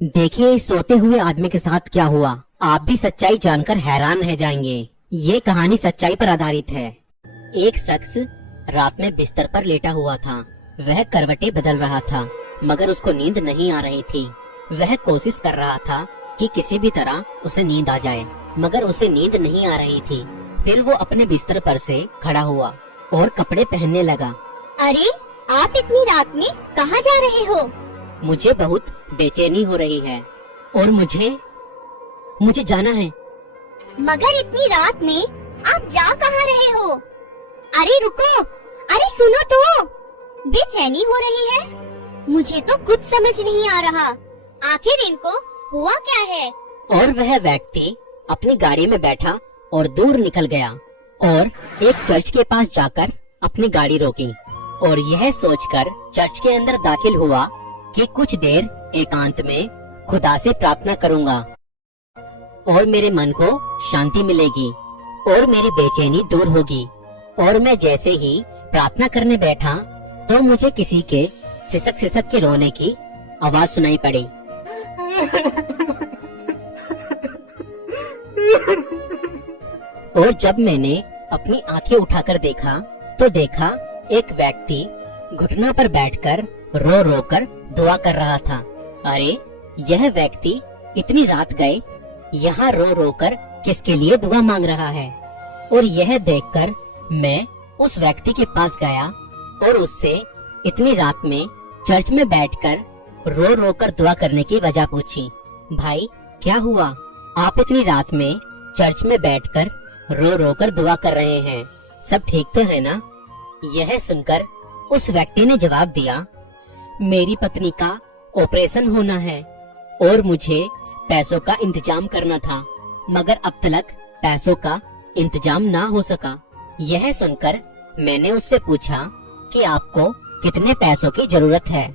देखिए इस सोते हुए आदमी के साथ क्या हुआ। आप भी सच्चाई जानकर हैरान रह जाएंगे। ये कहानी सच्चाई पर आधारित है। एक शख्स रात में बिस्तर पर लेटा हुआ था। वह करवटें बदल रहा था मगर उसको नींद नहीं आ रही थी। वह कोशिश कर रहा था कि किसी भी तरह उसे नींद आ जाए मगर उसे नींद नहीं आ रही थी। फिर वो अपने बिस्तर पर से खड़ा हुआ और कपड़े पहनने लगा। अरे आप इतनी रात में कहाँ जा रहे हो? मुझे बहुत बेचैनी हो रही है और मुझे जाना है। मगर इतनी रात में आप जा कहाँ रहे हो? अरे रुको, अरे सुनो तो, बेचैनी हो रही है। मुझे तो कुछ समझ नहीं आ रहा। आखिर इनको हुआ क्या है? और वह व्यक्ति अपनी गाड़ी में बैठा और दूर निकल गया और एक चर्च के पास जाकर अपनी गाड़ी रोकी और यह सोचकर चर्च के अंदर दाखिल हुआ कि कुछ देर एकांत में खुदा से प्रार्थना करूंगा और मेरे मन को शांति मिलेगी और मेरी बेचैनी दूर होगी। और मैं जैसे ही प्रार्थना करने बैठा तो मुझे किसी के सिसक सिसक के रोने की आवाज सुनाई पड़ी। और जब मैंने अपनी आंखें उठाकर देखा तो देखा एक व्यक्ति घुटना पर बैठकर रो रो कर दुआ कर रहा था। अरे यह व्यक्ति इतनी रात गए यहाँ रो रो कर किसके लिए दुआ मांग रहा है। और यह देखकर मैं उस व्यक्ति के पास गया और उससे इतनी रात में चर्च में बैठकर रो रो कर दुआ करने की वजह पूछी। भाई क्या हुआ, आप इतनी रात में चर्च में बैठकर रो रो कर दुआ कर रहे हैं, सब ठीक तो है ना? यह सुनकर उस व्यक्ति ने जवाब दिया, मेरी पत्नी का ऑपरेशन होना है और मुझे पैसों का इंतजाम करना था मगर अब तक पैसों का इंतजाम ना हो सका। यह सुनकर मैंने उससे पूछा कि आपको कितने पैसों की जरूरत है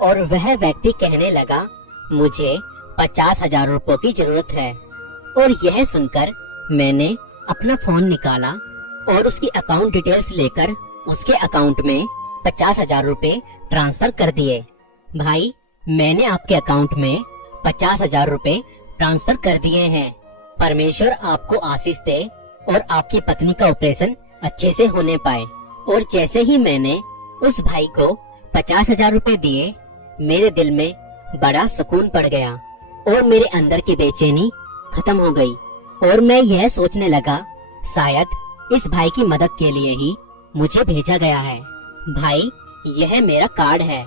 और वह व्यक्ति कहने लगा, मुझे 50,000 रुपयों की जरूरत है। और यह सुनकर मैंने अपना फोन निकाला और उसकी अकाउंट डिटेल्स लेकर उसके अकाउंट में 50,000 रुपए ट्रांसफर कर दिए। भाई मैंने आपके अकाउंट में 50,000 रुपए ट्रांसफर कर दिए हैं। परमेश्वर आपको आशीष दे और आपकी पत्नी का ऑपरेशन अच्छे से होने पाए। और जैसे ही मैंने उस भाई को 50,000 रुपए दिए मेरे दिल में बड़ा सुकून पड़ गया और मेरे अंदर की बेचैनी खत्म हो गई। और मैं यह सोचने लगा शायद इस भाई की मदद के लिए ही मुझे भेजा गया है। भाई यह मेरा कार्ड है,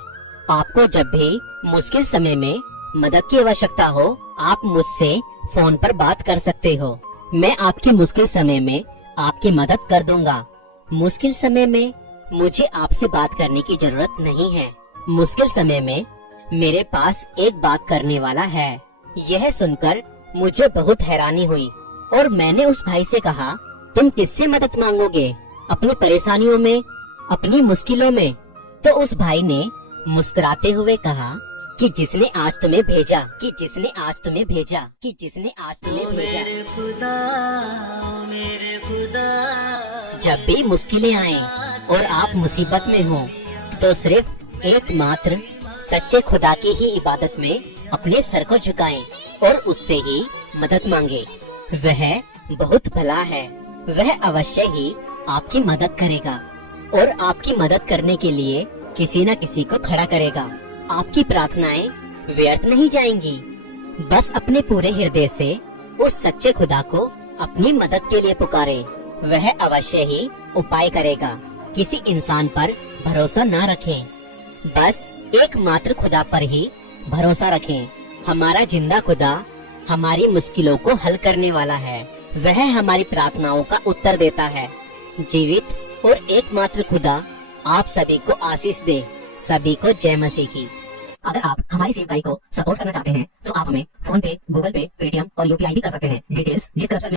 आपको जब भी मुश्किल समय में मदद की आवश्यकता हो आप मुझसे फोन पर बात कर सकते हो। मैं आपके मुश्किल समय में आपकी मदद कर दूंगा। मुश्किल समय में मुझे आपसे बात करने की जरूरत नहीं है। मुश्किल समय में मेरे पास एक बात करने वाला है। यह सुनकर मुझे बहुत हैरानी हुई और मैंने उस भाई से कहा, तुम किससे मदद मांगोगे, अपनी परेशानियों में, अपनी मुश्किलों में? तो उस भाई ने मुस्कुराते हुए कहा कि जिसने आज तुम्हें भेजा, कि जिसने आज तुम्हें भेजा, कि जिसने आज तुम्हें भेजा। मेरे खुदा जब भी मुश्किलें आए और आप मुसीबत में हो तो सिर्फ एकमात्र सच्चे खुदा की ही इबादत में अपने सर को झुकाएं और उससे ही मदद मांगे। वह बहुत भला है, वह अवश्य ही आपकी मदद करेगा और आपकी मदद करने के लिए किसी न किसी को खड़ा करेगा। आपकी प्रार्थनाएं व्यर्थ नहीं जाएंगी। बस अपने पूरे हृदय से उस सच्चे खुदा को अपनी मदद के लिए पुकारें, वह अवश्य ही उपाय करेगा। किसी इंसान पर भरोसा न रखें, बस एकमात्र खुदा पर ही भरोसा रखें। हमारा जिंदा खुदा हमारी मुश्किलों को हल करने वाला है, वह हमारी प्रार्थनाओं का उत्तर देता है। जीवित और एकमात्र खुदा आप सभी को आशीष दे। सभी को जय मसीह की। अगर आप हमारी सेवकाई को सपोर्ट करना चाहते हैं तो आप हमें फोन पे, गूगल पे, पेटीएम और यूपीआई भी कर सकते हैं। डिटेल्स डिस्क्रिप्शन में